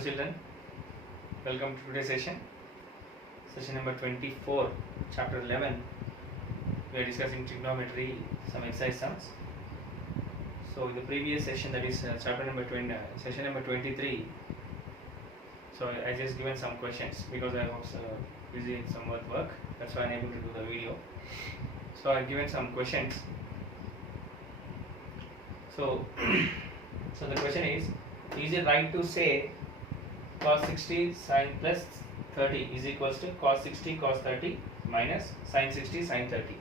children, welcome to today's session number 24, chapter 11. We are discussing trigonometry, some exercise sums. So in the previous session, that is chapter number 20, session number 23, so I just given some questions because I was busy in some work, that's why I am able to do the video. So I have given some questions. So the question is it right to say cos 60 sin plus 30 is equals to cos 60 cos 30 minus sin 60 sin 30?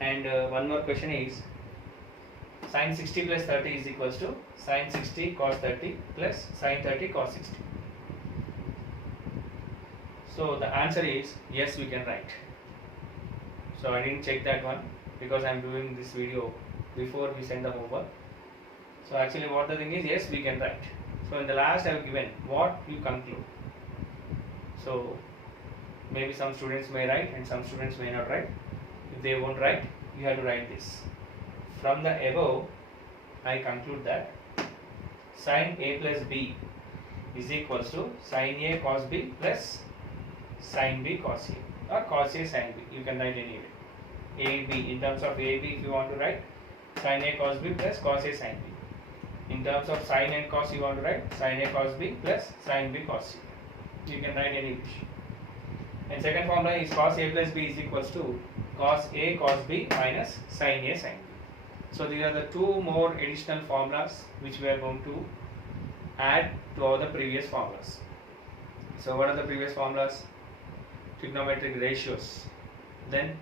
And one more question is sin 60 plus 30 is equals to sin 60 cos 30 plus sin 30 cos 60. So the answer is yes, we can write. So I didn't check that one because I am doing this video before we send the homework. So actually what the thing is, yes, we can write. So in the last I have given what you conclude. So maybe some students may write and some students may not write. If they won't write, you have to write this. From the above, I conclude that sin A plus B is equals to sin A cos B plus sin B cos A, or cos A sin B. You can write any way. A B, in terms of A B, if you want to write sin A cos B plus cos A sin B. In terms of sin and cos, you want to write sin A cos B plus sin B cos C. You can write any which. And second formula is cos A plus B is equals to cos A cos B minus sin A sin B. So these are the two more additional formulas which we are going to add to all the previous formulas. So what are the previous formulas? Trigonometric ratios, then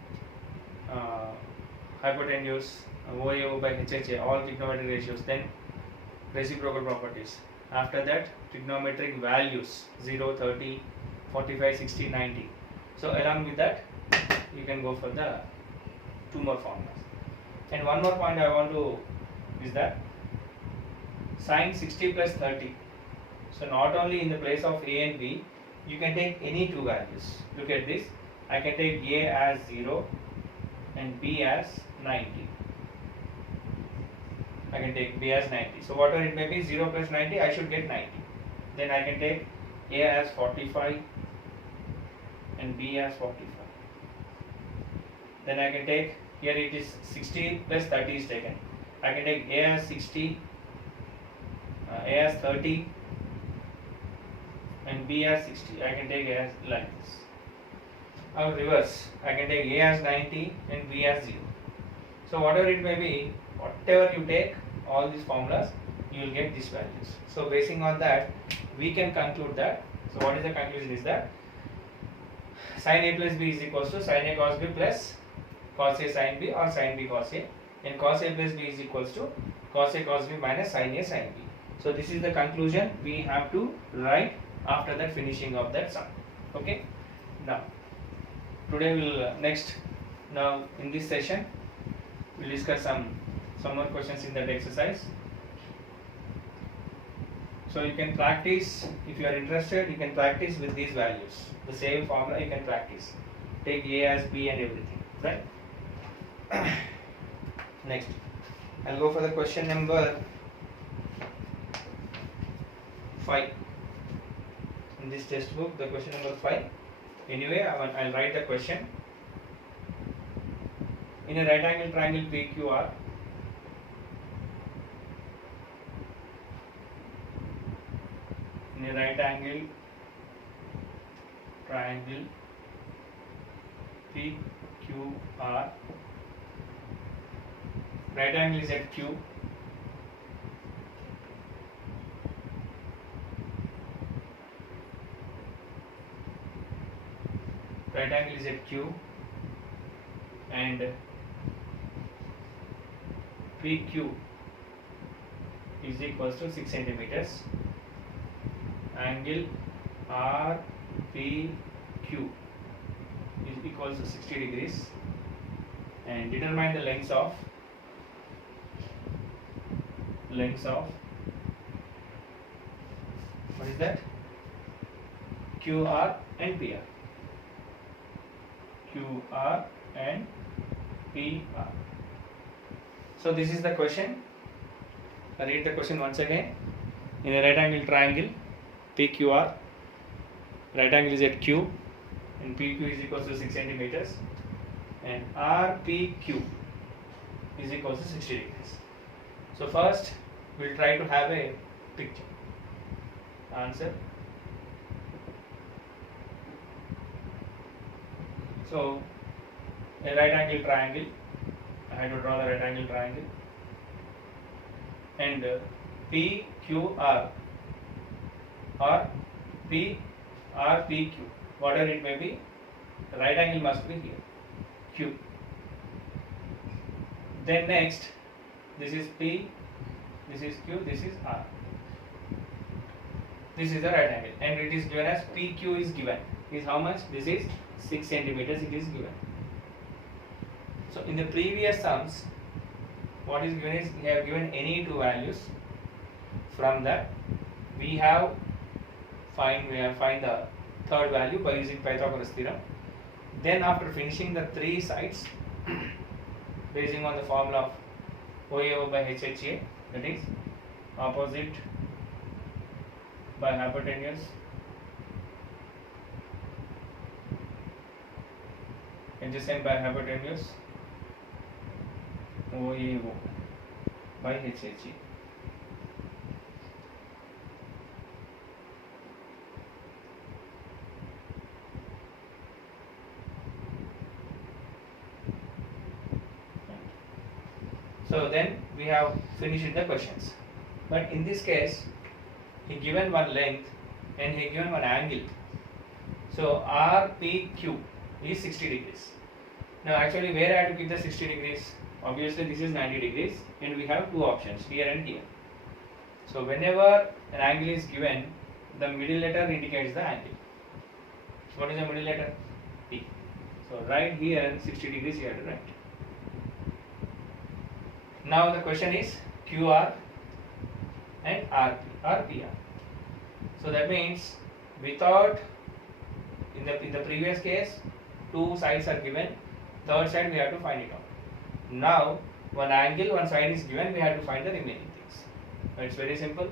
hypotenuse, OA by HHA, all trigonometric ratios, then reciprocal properties. After that, trigonometric values 0, 30, 45, 60, 90. So along with that, you can go for the two more formulas. And one more point I want to is that sin 60 plus 30. So not only in the place of A and B, you can take any two values. Look at this. I can take A as 0 and B as 90. I can take B as 90. So whatever it may be, 0 plus 90, I should get 90. Then I can take A as 45 and B as 45. Then I can take, here it is 60 plus 30 is taken. I can take A as 60, A as 30 and B as 60. I can take A as like this. Or reverse, I can take A as 90 and B as 0. So whatever it may be, whatever you take, all these formulas, you will get these values. So basing on that, we can conclude that. So what is the conclusion is that sin A plus B is equals to sin A cos B plus cos A sin B, or sin B cos A, and cos A plus B is equals to cos A cos B minus sin A sin B. So this is the conclusion we have to write after that finishing of that sum. Okay. Now today we'll now in this session we'll discuss some more questions in that exercise. So you can practice, if you are interested, you can practice with these values. The same formula you can practice. Take A as B and everything, right? Next, I'll go for the question number 5. In this textbook, the question number 5. Anyway, I'll write the question. In a right angle triangle PQR, in a right angle triangle PQR, right angle is at Q, right angle is at Q, and PQ is equals to 6 centimeters. Angle RPQ is equals to 60 degrees, and determine the lengths of what is that? QR and PR. QR and PR. So this is the question. I read the question once again. In a right angle triangle PQR, right angle is at Q, and PQ is equals to 6 centimeters, and RPQ is equals to 60 degrees. So first we'll try to have a picture. Answer. So a right angle triangle, I had to draw the right angle triangle, and PQR or PRPQ, whatever it may be, the right angle must be here, Q. Then next, this is P, this is Q, this is R. This is the right angle, and it is given as PQ is given. Is how much? This is 6 centimeters. It is given. So in the previous sums, what is given is we have given any two values. From that, we have find the third value by using Pythagoras theorem. Then after finishing the three sides, basing on the formula of OA by HHA, that is opposite by hypotenuse adjacent by hypotenuse OAO by HHA. So then we have finished the questions. But in this case, he given one length and he given one angle. So RPQ is 60 degrees. Now actually where I have to keep the 60 degrees? Obviously this is 90 degrees and we have two options, here and here. So whenever an angle is given, the middle letter indicates the angle. What is the middle letter? P. So right here 60 degrees you have to write. Now the question is QR and RP or PR. So that means without, in the previous case, two sides are given, third side we have to find it out. Now one angle, one side is given, we have to find the remaining things. So it's very simple.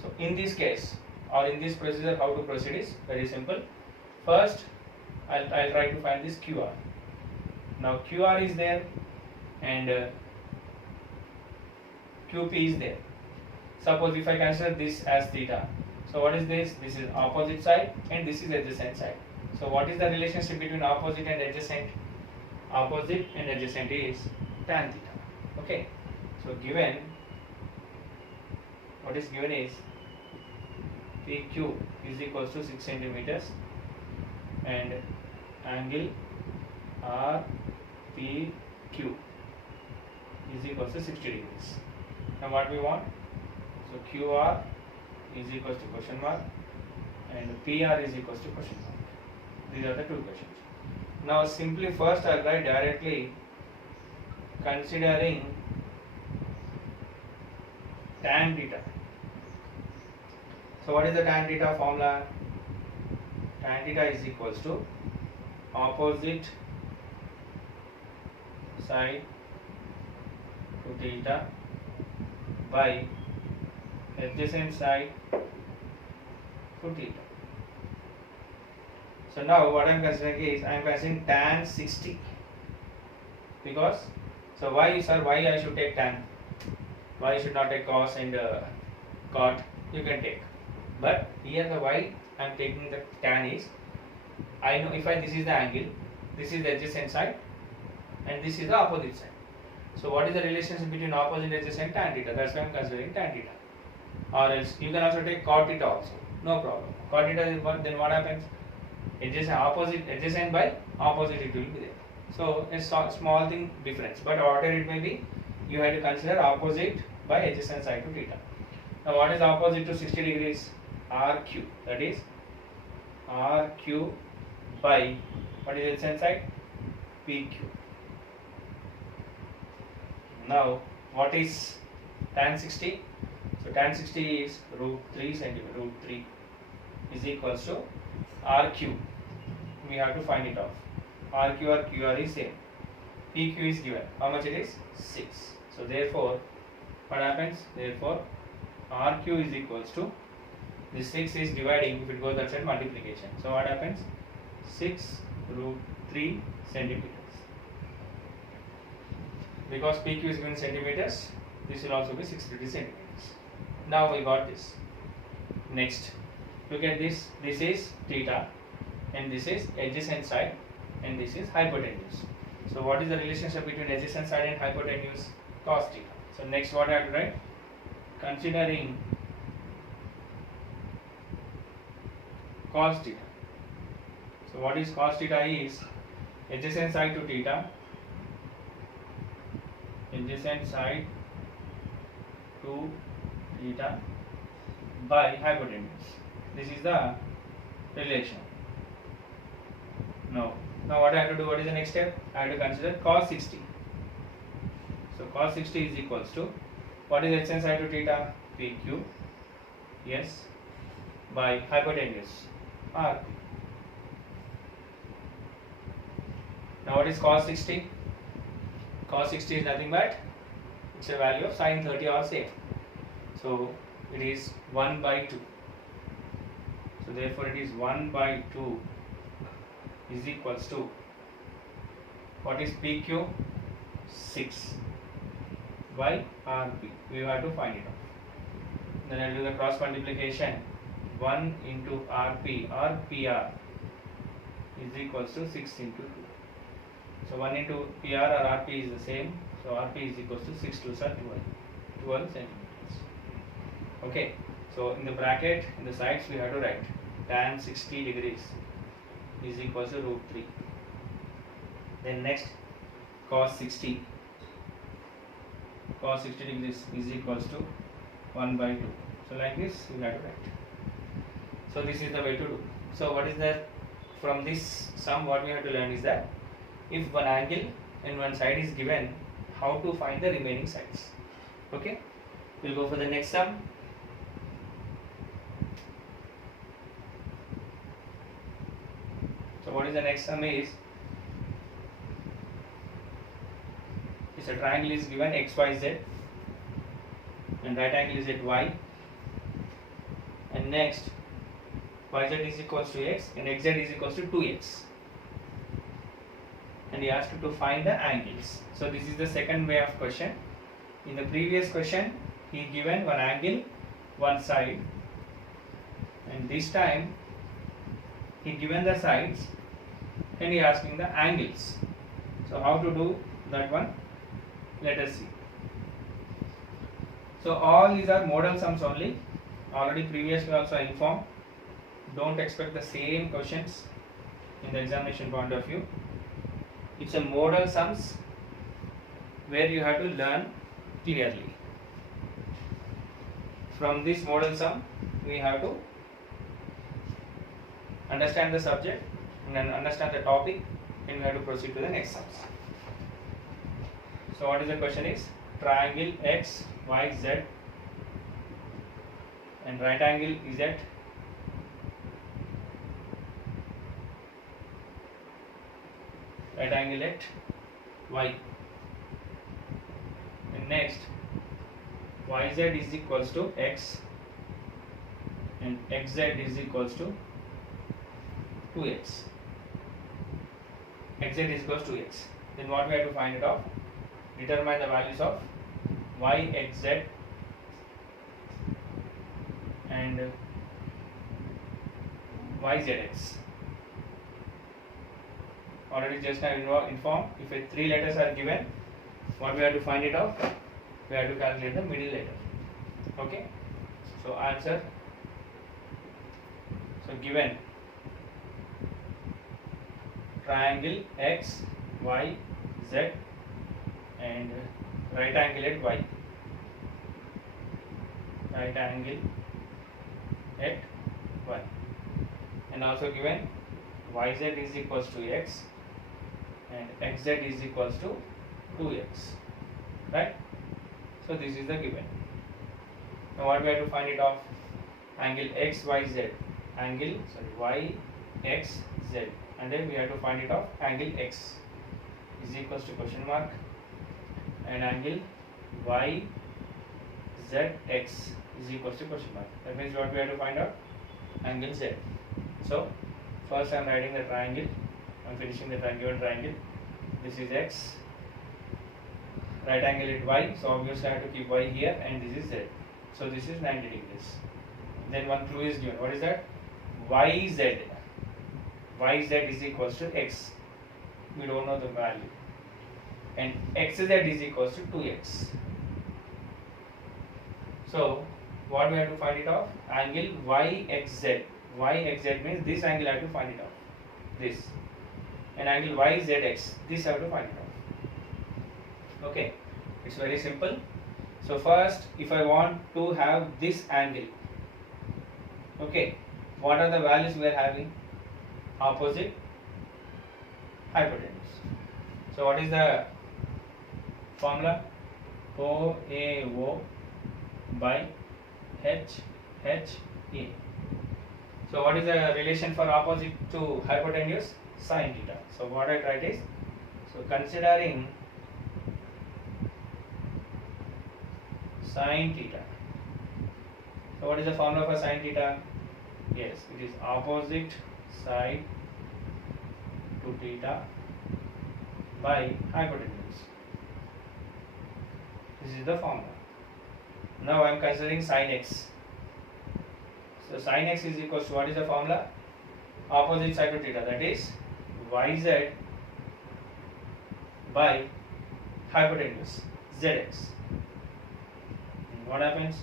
So in this case or in this procedure, how to proceed is very simple. First I'll try to find this QR. Now QR is there and QP is there. Suppose if I consider this as theta. So what is this? This is opposite side and this is adjacent side. So what is the relationship between opposite and adjacent? Opposite and adjacent is tan theta. Okay. So given, what is given is PQ is equals to 6 centimeters and angle RPQ is equals to 60 degrees. Now what we want? So QR is equals to question mark and PR is equals to question mark. These are the two questions. Now simply first I'll write directly considering tan theta. So what is the tan theta formula? Tan theta is equals to opposite side to theta by adjacent side to theta. So now what I am considering is I am considering tan 60 because, so why sir, why I should take tan? Why I should not take cos and cot? You can take, but here the why I am taking the tan is, I know if this is the angle, this is the adjacent side and this is the opposite side. So what is the relationship between opposite, adjacent, tan theta? That's why I am considering tan theta. Or else you can also take cot theta also, no problem. Cot theta is what, then what happens? Adjacent, opposite, adjacent by opposite it will be there. So a small thing difference, but whatever it may be, you have to consider opposite by adjacent side to theta. Now what is opposite to 60 degrees? RQ, that is RQ by what is adjacent side? PQ. Now what is tan 60? So tan 60 is √3 centimeter, √3 is equals to RQ. We have to find it off. RQ or QR is same. PQ is given. How much it is? 6. So therefore, what happens? Therefore, RQ is equals to This 6 is dividing, if it goes that side, multiplication. So what happens? 6 root 3 centimeters. Because PQ is given centimeters, this will also be 650 centimeters. Now we got this. Next, look at this. This is theta, and this is adjacent side, and this is hypotenuse. So what is the relationship between adjacent side and hypotenuse? Cos theta. So next, what I have to write? Considering cos theta. So what is cos theta? Is adjacent side to theta, adjacent side to theta by hypotenuse. This is the relation. Now what I have to do? What is the next step? I have to consider cos 60. So cos 60 is equals to, what is adjacent side to theta? PQ, yes, by hypotenuse, RP. Now what is cos 60? Cos 60 is nothing but, it's a value of sin 30 or same. So it is 1 by 2. So therefore it is 1 by 2 is equals to, what is PQ? 6 by RP. We have to find it out. Then I will do the cross multiplication. 1 into RP or PR is equals to 6 into 2. So 1 into PR or RP is the same. So RP is equals to 6 2s are 12 centimeters. Okay. So in the bracket, in the sides, we have to write tan 60 degrees is equals to root 3. Then next, cos 60. Cos 60 degrees is equals to 1 by 2. So like this, we have to write. So this is the way to do. So what is that? From this sum, what we have to learn is that if one angle and one side is given, how to find the remaining sides. Okay, we'll go for the next sum. So what is the next sum is, it's a triangle is given XYZ and right angle is at Y, and next YZ is equals to X and XZ is equals to 2X, and he asked you to find the angles. So this is the second way of question. In the previous question, he given one angle, one side, and this time he given the sides and he asking the angles. So how to do that one? Let us see. So all these are modal sums only. Already previously also informed. Don't expect the same questions in the examination point of view. It's a modal sums where you have to learn clearly. From this modal sum, we have to understand the subject and then understand the topic, and we have to proceed to the next sums. So what is the question is, triangle X, Y, Z and right angle is at Y, and next YZ is equals to X and XZ is equals to 2X. XZ is equals to X. Then what we have to find it out? Determine the values of YXZ and YZX. Already just now informed, if 3 letters are given, what we have to find it out? We have to calculate the middle letter. Okay. So answer. So given triangle X, Y, Z and right angle at Y. Right angle at Y. And also given YZ is equals to X and XZ is equals to 2X. Right? So this is the given. Now what we have to find it of? Angle XYZ. YXZ. And then we have to find it of angle X is equals to question mark and angle YZX is equals to question mark. That means what we have to find out? Angle Z. So first I am writing the triangle. I am finishing the given triangle. This is X. Right angle at Y. So obviously I have to keep Y here, and this is Z. So this is 90 degrees. Then one clue is given. What is that? YZ. YZ is equals to X. We don't know the value. And XZ is equals to 2X. So what we have to find it off? Angle YXZ. YXZ means this angle I have to find it off. This. And angle YZX. This I have to find it off. Okay. It's very simple. So first, if I want to have this angle, okay, what are the values we are having? Opposite, hypotenuse. So what is the formula? OAO by HHA. So what is the relation for opposite to hypotenuse? Sin theta. So what I write is, so considering sin theta. So what is the formula for sin theta? Yes, it is opposite side to theta by hypotenuse. This is the formula. Now I am considering sin x. So sin x is equals to, what is the formula? Opposite side to theta, that is yz by hypotenuse zx. What happens?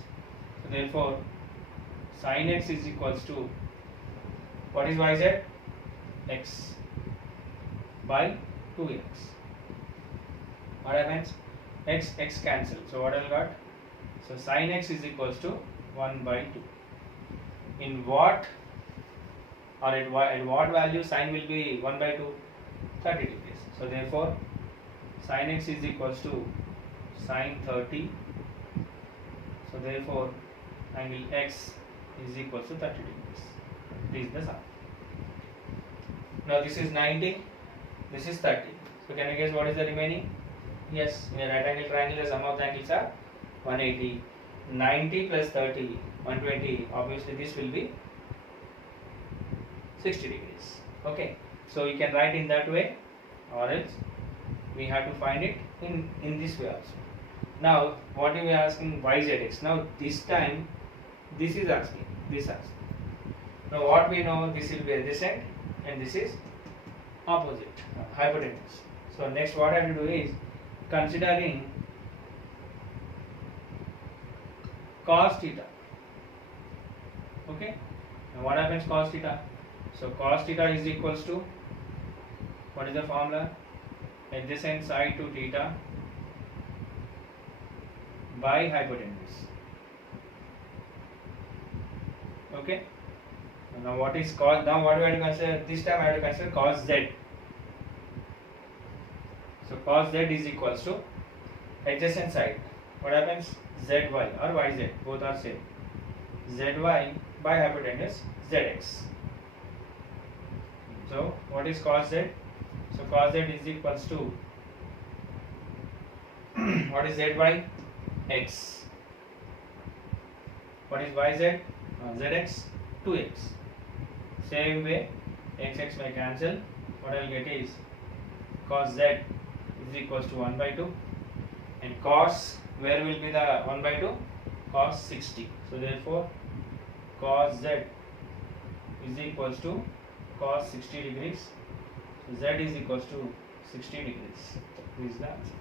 So therefore sin x is equals to, what is yz? X by 2x. What happens? X cancel. So what I got? So sin x is equals to 1 by 2. In what, or at what value sin will be 1 by 2? 30 degrees. So therefore sin x is equals to sin 30. So therefore angle x is equals to 30 degrees. This is the sum. Now this is 90, this is 30. So can you guess what is the remaining? Yes, in a right angle triangle the sum of the angles are 180. 90 plus 30, 120. Obviously this will be 60 degrees. Okay. So you can write in that way, or else we have to find it in this way also. Now what are we asking? YZX. Now this time this is asking, this asking. Now what we know, this will be adjacent and this is opposite, hypotenuse. So next what I have to do is considering cos theta. Okay. Now what happens cos theta? So cos theta is equals to, what is the formula? Adjacent side to theta by hypotenuse. Okay. Now what is cos? Now what do I have to consider? This time I have to consider cos z. So cos z is equals to adjacent side. What happens? Zy or yz, both are same. Zy by hypotenuse zx. So what is cos z? So cos z is equals to, what is zy? X. What is yz? Zx, 2x. Same way, x may cancel. What I will get is cos z is equals to 1 by 2, and cos, where will be the 1 by 2? Cos 60. So therefore cos z is equals to cos 60 degrees. So z is equals to 60 degrees. This is the answer.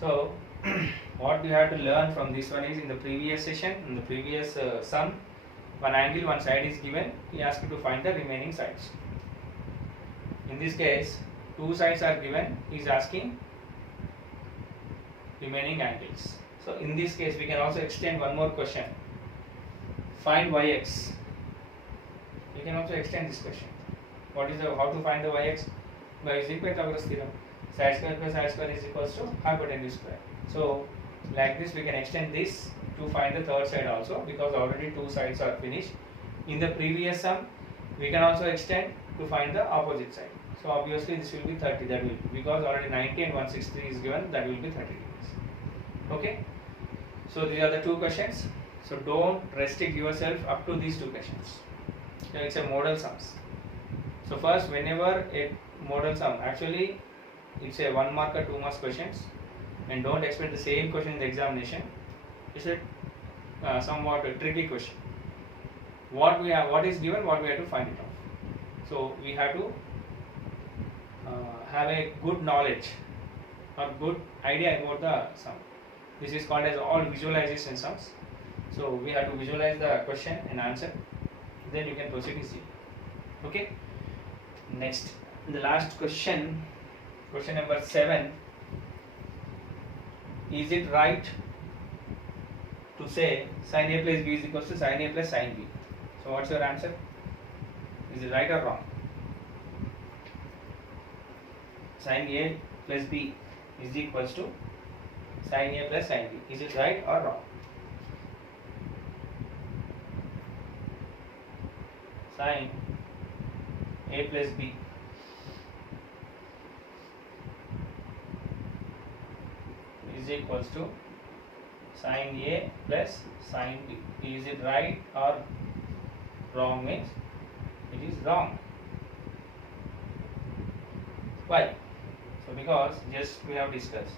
So what we have to learn from this one is, in the previous session, in the previous sum, one angle, one side is given. He asked you to find the remaining sides. In this case, two sides are given. He is asking remaining angles. So in this case, we can also extend one more question. Find yx. We can also extend this question. What is the, how to find the yx? By using Pythagoras theorem. Side square plus side square is equals to hypotenuse square. So like this we can extend this to find the third side also, because already two sides are finished. In the previous sum we can also extend to find the opposite side. So obviously this will be 30, that will, because already 90 and 163 is given, that will be 30 degrees. Okay. So these are the two questions. So don't restrict yourself up to these two questions. So it's a model sums. So first, whenever a model sum, actually it's a 1 mark or 2 marks questions, and don't expect the same question in the examination. It's a somewhat a tricky question. What is given, what we have to find it out. So we have to have a good knowledge or good idea about the sum. This is called as all visualization sums. So we have to visualize the question and answer, then you can proceed easily. Okay. Next, the last question, question number 7. Is it right to say sin A plus B is equals to sin A plus sin B? So what's your answer? Is it right or wrong? Sin A plus B is equals to sin A plus sin B. Is it right or wrong? Sin A plus B is equals to sin A plus sin B. Is it right or wrong? Means it is wrong. Why? So because just we have discussed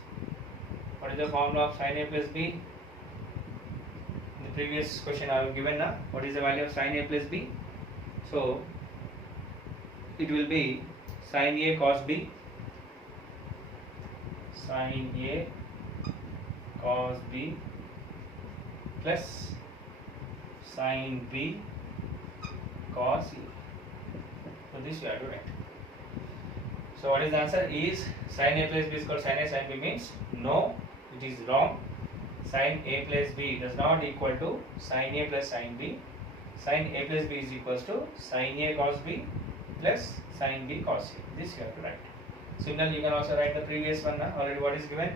what is the formula of sin A plus B. In the previous question I have given now what is the value of sin A plus B. So it will be sin A cos B, sin A cos B plus sin B cos A. So this you have to write. So what is the answer? Is sin A plus B is equal to sin A sin B means no, it is wrong. Sin A plus B does not equal to sin A plus sin B. Sin A plus B is equals to sin A cos B plus sin B cos A. This you have to write. Similarly, you can also write the previous one already what is given.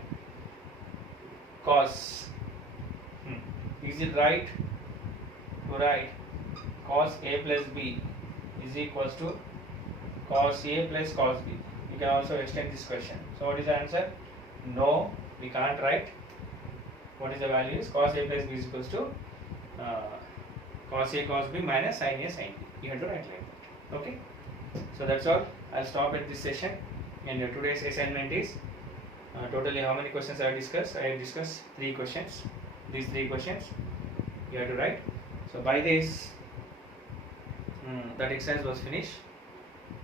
Cos. Is it right to write cos A plus B is equals to cos A plus cos B? You can also extend this question. So what is the answer? No, we can't write. What is the value? Is cos A plus B is equals to cos A cos B minus sin A sin B. You have to write like that. Okay. So that's all. I'll stop at this session. And today's assignment is totally how many questions I have discussed? I have discussed 3 questions. These 3 questions you have to write. So by this, that exercise was finished.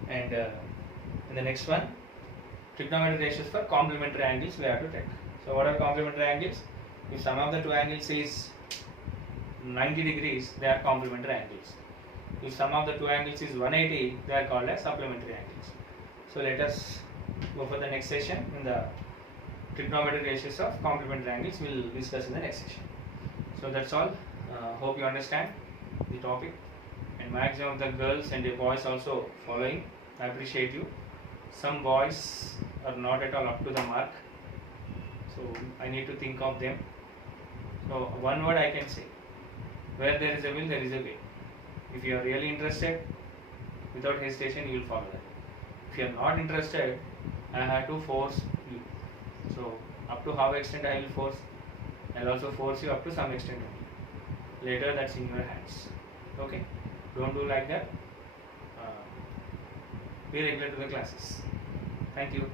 And in the next one, trigonometric ratios for complementary angles we have to take. So what are complementary angles? If sum of the two angles is 90 degrees, they are complementary angles. If sum of the two angles is 180, they are called as supplementary angles. So let us go for the next session. In the trigonometric ratios of complementary angles we will discuss in the next session. So that's all. Hope you understand the topic, and maximum of the girls and the boys also following. I appreciate you. Some boys are not at all up to the mark, so I need to think of them. So one word I can say: where there is a will, there is a way. If you are really interested, without hesitation you will follow that. If you are not interested, I have to force you. So up to how extent I will force, I will also force you up to some extent only. Later that's in your hands. Okay, don't do like that. Be regular to the classes. Thank you.